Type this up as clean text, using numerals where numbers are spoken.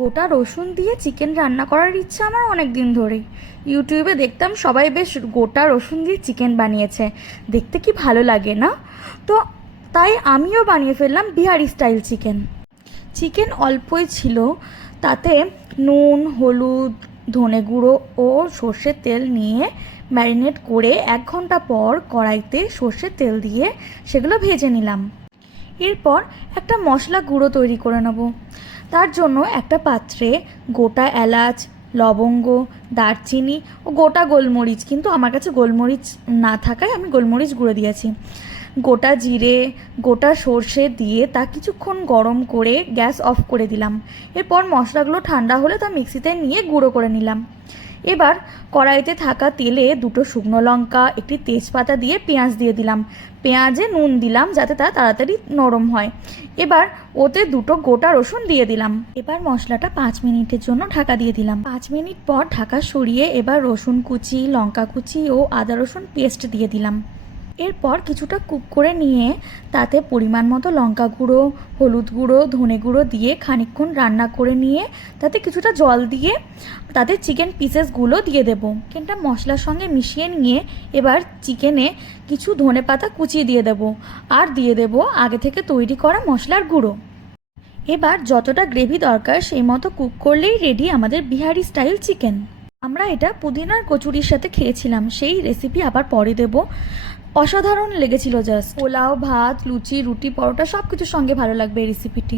গোটা রসুন দিয়ে চিকেন রান্না করার ইচ্ছা আমার অনেক দিন ধরেই। ইউটিউবে দেখতাম সবাই বেশ গোটা রসুন দিয়ে চিকেন বানিয়েছে, দেখতে কি ভালো লাগে না? তো তাই আমিও বানিয়ে ফেললাম বিহারি স্টাইল চিকেন। চিকেন অল্পই ছিল, তাতে নুন, হলুদ, ধনে গুঁড়ো ও সর্ষের তেল নিয়ে ম্যারিনেট করে 1 ঘন্টা পর কড়াইতে সর্ষের তেল দিয়ে সেগুলো ভেজে নিলাম। এরপর একটা মশলা গুঁড়ো তৈরি করে নেব। তার জন্য একটা পাত্রে গোটা এলাচ, লবঙ্গ, দারচিনি ও গোটা গোলমরিচ, কিন্তু আমার কাছে গোলমরিচ না থাকায় আমি গোলমরিচ গুঁড়ো দিয়েছি, গোটা জিরে, গোটা সর্ষে দিয়ে তা কিছুক্ষণ গরম করে গ্যাস অফ করে দিলাম। এরপর মশলাগুলো ঠান্ডা হলে তা মিক্সিতে নিয়ে গুঁড়ো করে নিলাম। এবার কড়াইতে থাকা তেলে 2টো শুকনো লঙ্কা, একটি তেজপাতা দিয়ে পেঁয়াজ দিয়ে দিলাম। পেঁয়াজে নুন দিলাম যাতে তা তাড়াতাড়ি নরম হয়। এবার ওতে 2টো গোটা রসুন দিয়ে দিলাম। এবার মশলাটা 5 মিনিটের জন্য ঢাকা দিয়ে দিলাম। 5 মিনিট পর ঢাকা সরিয়ে এবার রসুন কুচি, লঙ্কা কুচি ও আদা রসুন পেস্ট দিয়ে দিলাম। এরপর কিছুটা কুক করে নিয়ে তাতে পরিমাণ মতো লঙ্কা গুঁড়ো, হলুদ গুঁড়ো, ধনে গুঁড়ো দিয়ে খানিকক্ষণ রান্না করে নিয়ে তাতে কিছুটা জল দিয়ে তাতে চিকেন পিসেসগুলো দিয়ে দেবো। চিকেনটা মশলার সঙ্গে মিশিয়ে নিয়ে এবার চিকেনে কিছু ধনেপাতা কুচিয়ে দিয়ে দেবো, আর দিয়ে দেবো আগে থেকে তৈরি করা মশলার গুঁড়ো। এবার যতটা গ্রেভি দরকার সেই মতো কুক করলেই রেডি আমাদের বিহারি স্টাইল চিকেন। আমরা এটা পুদিনার কচুরির সাথে খেয়েছিলাম, সেই রেসিপি আবার পরে দেবো। অসাধারণ লেগেছিল, জাস্ট পোলাও, ভাত, লুচি, রুটি, পরোটা সব কিছুর সঙ্গে ভালো লাগবে এই রেসিপিটি।